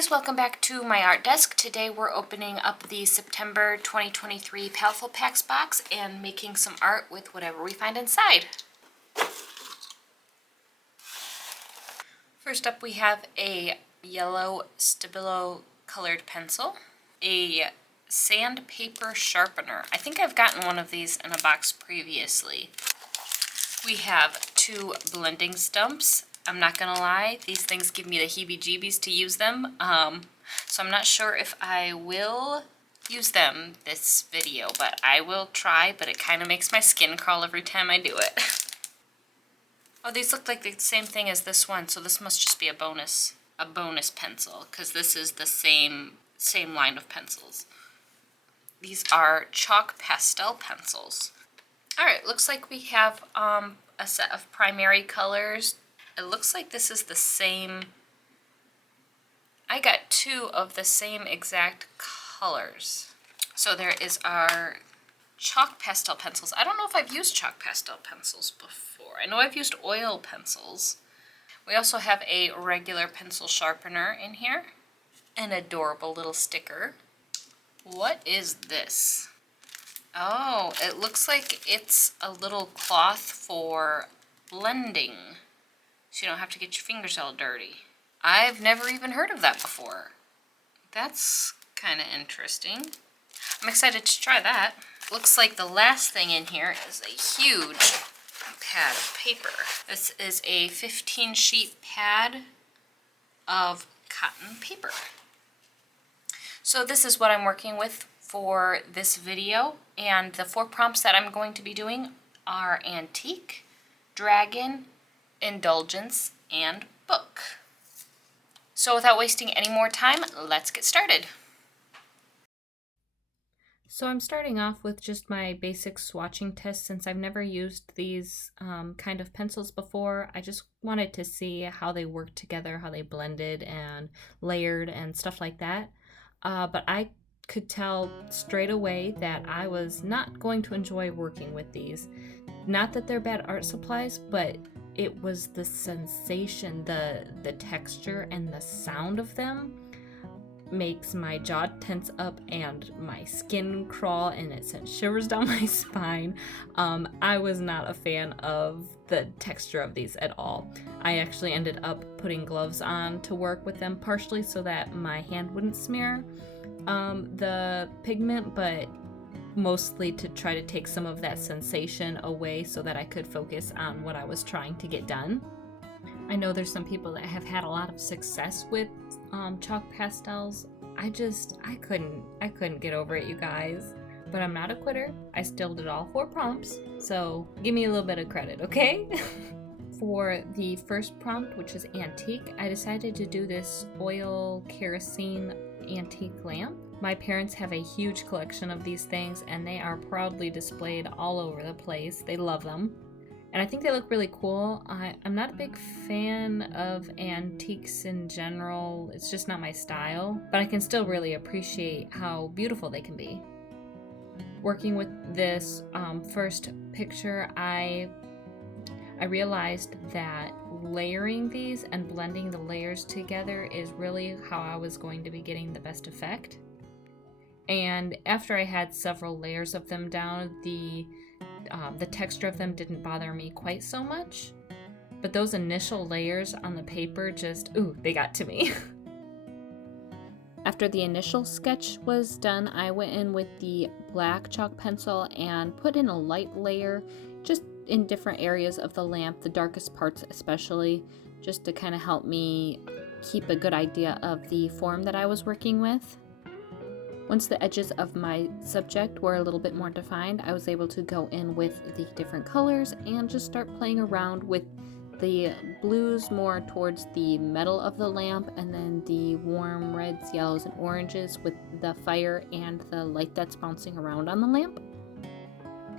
guys, welcome back to my art desk. Today we're opening up the September 2023 Paletteful Packs box and making some art with whatever we find inside. First up we have a yellow Stabilo colored pencil, a sandpaper sharpener. I think I've gotten one of these in a box previously. We have two blending stumps. I'm not gonna lie, these things give me the heebie-jeebies to use them, so I'm not sure if I will use them this video, but I will try, but it kind of makes my skin crawl every time I do it. Oh, these look like the same thing as this one, so this must just be a bonus pencil, because this is the same line of pencils. These are chalk pastel pencils. Alright, looks like we have a set of primary colors. It looks like this is the same. I got two of the same exact colors. So there is our chalk pastel pencils. I don't know if I've used chalk pastel pencils before. I know I've used oil pencils. We also have a regular pencil sharpener in here. An adorable little sticker. What is this? Oh, it looks like it's a little cloth for blending, so you don't have to get your fingers all dirty. I've never even heard of that before. That's kind of interesting. I'm excited to try that. Looks like the last thing in here is a huge pad of paper. This is a 15 sheet pad of cotton paper. So this is what I'm working with for this video, and the 4 prompts that I'm going to be doing are Antique, Dragon, Indulgence, and Book. So without wasting any more time, let's get started. So I'm starting off with just my basic swatching test since I've never used these kind of pencils before. I just wanted to see how they worked together, how they blended and layered and stuff like that. But I could tell straight away that I was not going to enjoy working with these. Not that they're bad art supplies, but it was the sensation, the texture and the sound of them makes my jaw tense up and my skin crawl and it sends shivers down my spine. I was not a fan of the texture of these at all. I actually ended up putting gloves on to work with them, partially so that my hand wouldn't smear the pigment, but mostly to try to take some of that sensation away so that I could focus on what I was trying to get done. I know there's some people that have had a lot of success with chalk pastels. I couldn't get over it, you guys. But I'm not a quitter. I still did all 4 prompts, so give me a little bit of credit, okay? For the first prompt, which is Antique, I decided to do this oil kerosene antique lamp. My parents have a huge collection of these things and they are proudly displayed all over the place. They love them. And I think they look really cool. I'm not a big fan of antiques in general. It's just not my style, but I can still really appreciate how beautiful they can be. Working with this first picture, I realized that layering these and blending the layers together is really how I was going to be getting the best effect. And after I had several layers of them down, the texture of them didn't bother me quite so much. But those initial layers on the paper just, they got to me. After the initial sketch was done, I went in with the black chalk pencil and put in a light layer just in different areas of the lamp, the darkest parts especially, just to kind of help me keep a good idea of the form that I was working with. Once the edges of my subject were a little bit more defined, I was able to go in with the different colors and just start playing around with the blues more towards the metal of the lamp, and then the warm reds, yellows, and oranges with the fire and the light that's bouncing around on the lamp.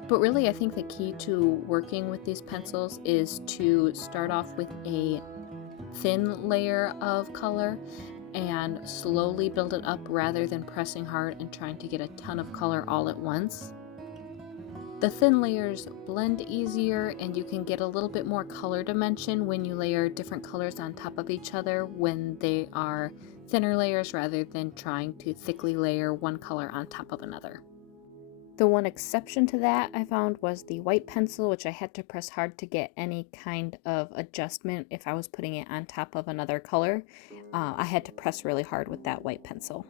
But really, I think the key to working with these pencils is to start off with a thin layer of color and slowly build it up rather than pressing hard and trying to get a ton of color all at once. The thin layers blend easier and you can get a little bit more color dimension when you layer different colors on top of each other when they are thinner layers rather than trying to thickly layer one color on top of another. The one exception to that I found was the white pencil, which I had to press hard to get any kind of adjustment if I was putting it on top of another color. I had to press really hard with that white pencil.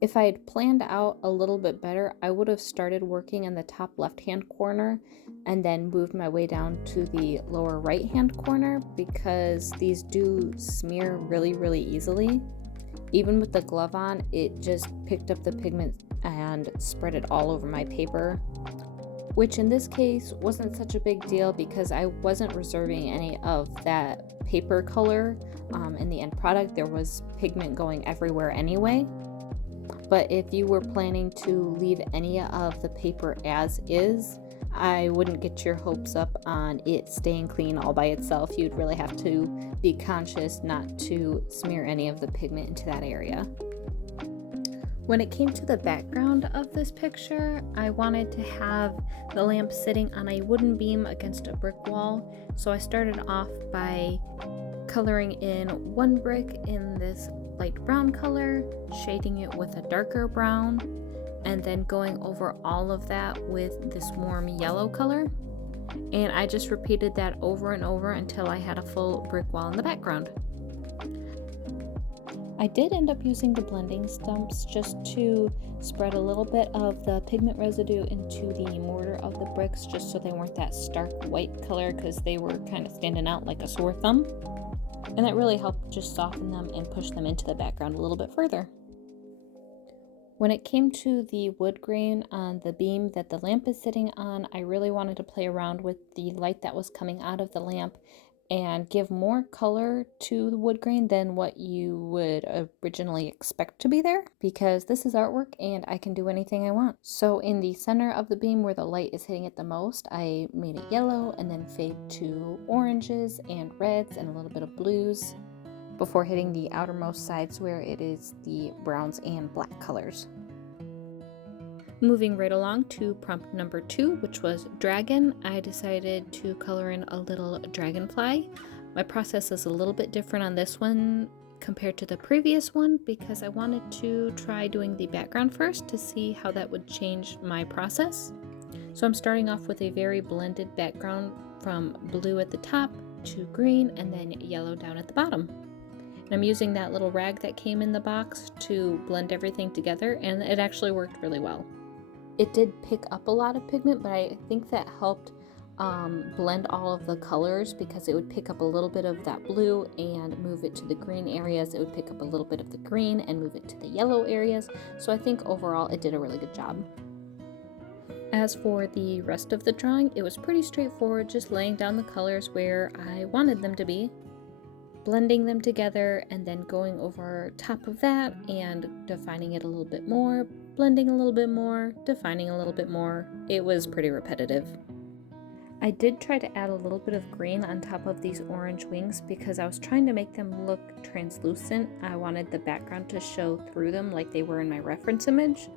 If I had planned out a little bit better, I would have started working in the top left-hand corner and then moved my way down to the lower right-hand corner because these do smear really easily. Even with the glove on, it just picked up the pigment and spread it all over my paper, which in this case wasn't such a big deal because I wasn't reserving any of that paper color in the end product. There was pigment going everywhere anyway. But if you were planning to leave any of the paper as is, I wouldn't get your hopes up on it staying clean all by itself. You'd really have to be conscious not to smear any of the pigment into that area. When it came to the background of this picture, I wanted to have the lamp sitting on a wooden beam against a brick wall. So I started off by coloring in one brick in this light brown color, shading it with a darker brown, and then going over all of that with this warm yellow color. And I just repeated that over and over until I had a full brick wall in the background. I did end up using the blending stumps just to spread a little bit of the pigment residue into the mortar of the bricks just so they weren't that stark white color because they were kind of standing out like a sore thumb. And that really helped just soften them and push them into the background a little bit further. When it came to the wood grain on the beam that the lamp is sitting on, I really wanted to play around with the light that was coming out of the lamp and give more color to the wood grain than what you would originally expect to be there, because this is artwork and I can do anything I want. So in the center of the beam where the light is hitting it the most, I made it yellow and then fade to oranges and reds and a little bit of blues before hitting the outermost sides where it is the browns and black colors. Moving right along to prompt number 2, which was dragon, I decided to color in a little dragonfly. My process is a little bit different on this one compared to the previous one because I wanted to try doing the background first to see how that would change my process. So I'm starting off with a very blended background from blue at the top to green and then yellow down at the bottom. And I'm using that little rag that came in the box to blend everything together, and it actually worked really well. It did pick up a lot of pigment, but I think that helped blend all of the colors because it would pick up a little bit of that blue and move it to the green areas. It would pick up a little bit of the green and move it to the yellow areas. So I think overall it did a really good job. As for the rest of the drawing, it was pretty straightforward, just laying down the colors where I wanted them to be, blending them together, and then going over top of that and defining it a little bit more, blending a little bit more, defining a little bit more. It was pretty repetitive. I did try to add a little bit of green on top of these orange wings because I was trying to make them look translucent. I wanted the background to show through them like they were in my reference image.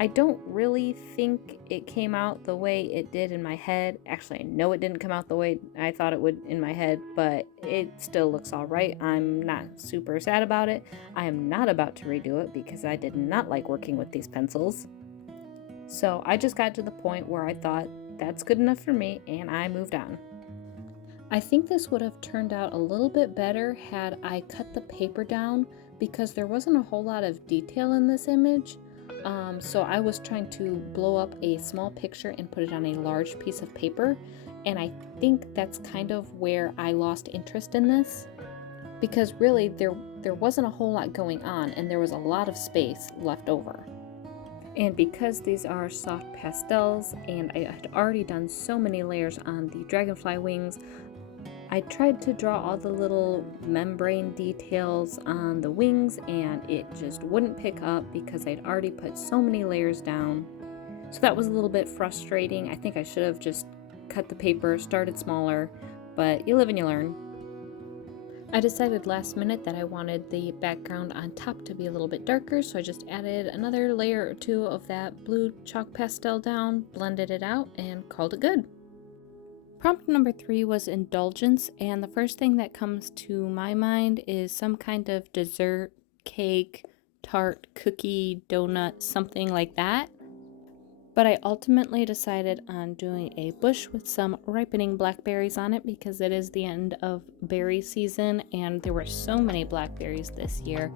I don't really think it came out the way it did in my head. Actually, I know it didn't come out the way I thought it would in my head, but it still looks all right. I'm not super sad about it. I am not about to redo it because I did not like working with these pencils. So I just got to the point where I thought that's good enough for me and I moved on. I think this would have turned out a little bit better had I cut the paper down because there wasn't a whole lot of detail in this image. So I was trying to blow up a small picture and put it on a large piece of paper, and I think that's kind of where I lost interest in this because really there wasn't a whole lot going on and there was a lot of space left over. And because these are soft pastels and I had already done so many layers on the dragonfly wings, I tried to draw all the little membrane details on the wings and it just wouldn't pick up because I'd already put so many layers down. So that was a little bit frustrating. I think I should have just cut the paper, started smaller, but you live and you learn. I decided last minute that I wanted the background on top to be a little bit darker, so I just added another layer or two of that blue chalk pastel down, blended it out, and called it good. Prompt number 3 was Indulgence, and the first thing that comes to my mind is some kind of dessert, cake, tart, cookie, donut, something like that. But I ultimately decided on doing a bush with some ripening blackberries on it because it is the end of berry season and there were so many blackberries this year.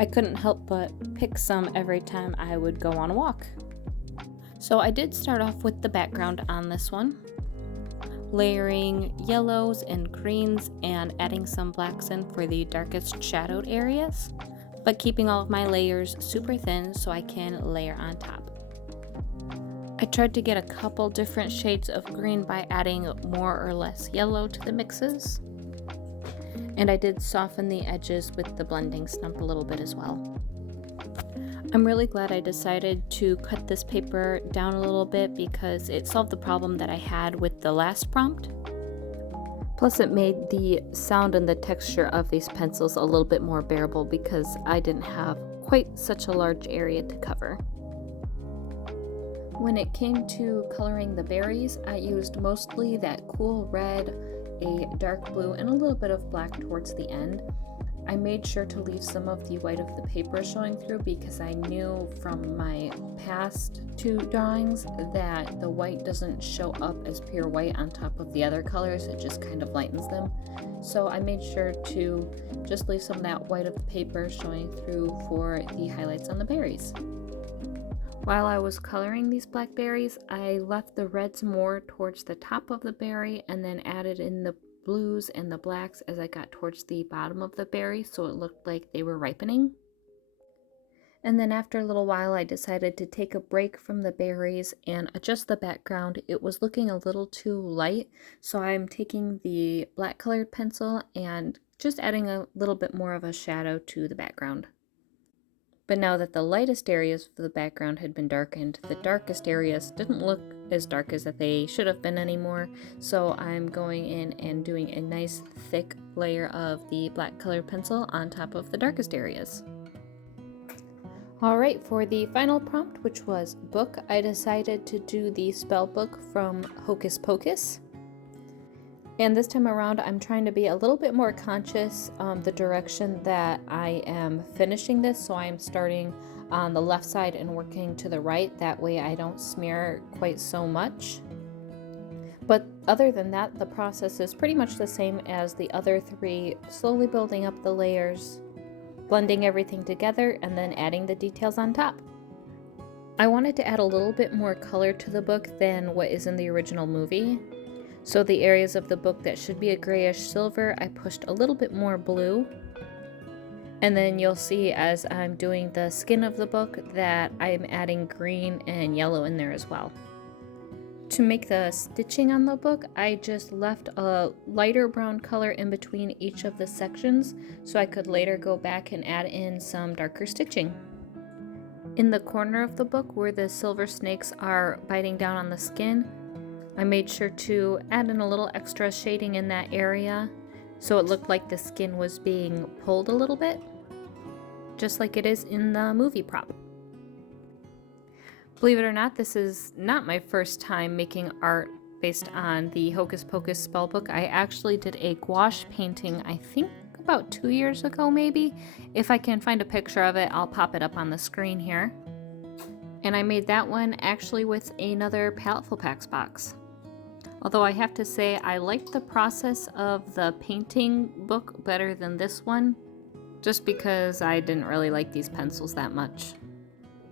I couldn't help but pick some every time I would go on a walk. So I did start off with the background on this one, layering yellows and greens and adding some blacks in for the darkest shadowed areas, but keeping all of my layers super thin so I can layer on top. I tried to get a couple different shades of green by adding more or less yellow to the mixes, and I did soften the edges with the blending stump a little bit as well. I'm really glad I decided to cut this paper down a little bit because it solved the problem that I had with the last prompt. Plus it made the sound and the texture of these pencils a little bit more bearable because I didn't have quite such a large area to cover. When it came to coloring the berries, I used mostly that cool red, a dark blue, and a little bit of black towards the end. I made sure to leave some of the white of the paper showing through because I knew from my past 2 drawings that the white doesn't show up as pure white on top of the other colors, it just kind of lightens them. So I made sure to just leave some of that white of the paper showing through for the highlights on the berries. While I was coloring these blackberries, I left the reds more towards the top of the berry and then added in the blues and the blacks as I got towards the bottom of the berry so it looked like they were ripening. And then after a little while I decided to take a break from the berries and adjust the background. It was looking a little too light, so I'm taking the black colored pencil and just adding a little bit more of a shadow to the background. But now that the lightest areas of the background had been darkened, the darkest areas didn't look as dark as that they should have been anymore, so I'm going in and doing a nice thick layer of the black colored pencil on top of the darkest areas. Alright, for the final prompt, which was book, I decided to do the spell book from Hocus Pocus. And this time around, I'm trying to be a little bit more conscious the direction that I am finishing this. So I am starting on the left side and working to the right. That way I don't smear quite so much. But other than that, the process is pretty much the same as the other 3, slowly building up the layers, blending everything together, and then adding the details on top. I wanted to add a little bit more color to the book than what is in the original movie. So the areas of the book that should be a grayish silver, I pushed a little bit more blue. And then you'll see as I'm doing the skin of the book that I'm adding green and yellow in there as well. To make the stitching on the book, I just left a lighter brown color in between each of the sections so I could later go back and add in some darker stitching. In the corner of the book where the silver snakes are biting down on the skin, I made sure to add in a little extra shading in that area so it looked like the skin was being pulled a little bit, just like it is in the movie prop. Believe it or not, this is not my first time making art based on the Hocus Pocus spellbook. I actually did a gouache painting, I think about 2 years ago maybe. If I can find a picture of it, I'll pop it up on the screen here. And I made that one actually with another Paletteful Packs box. Although I have to say I liked the process of the painting book better than this one, just because I didn't really like these pencils that much.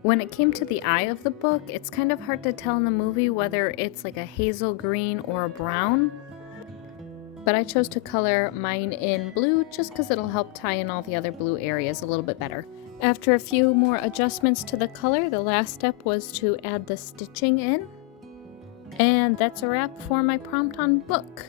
When it came to the eye of the book, it's kind of hard to tell in the movie whether it's like a hazel green or a brown. But I chose to color mine in blue just because it'll help tie in all the other blue areas a little bit better. After a few more adjustments to the color, the last step was to add the stitching in. And that's a wrap for my prompt on book.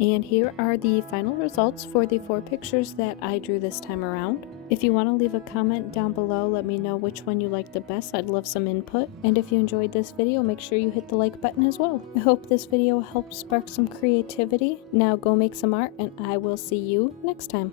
And here are the final results for the 4 pictures that I drew this time around. If you want to leave a comment down below, let me know which one you like the best. I'd love some input. And if you enjoyed this video, make sure you hit the like button as well. I hope this video helped spark some creativity. Now go make some art, and I will see you next time.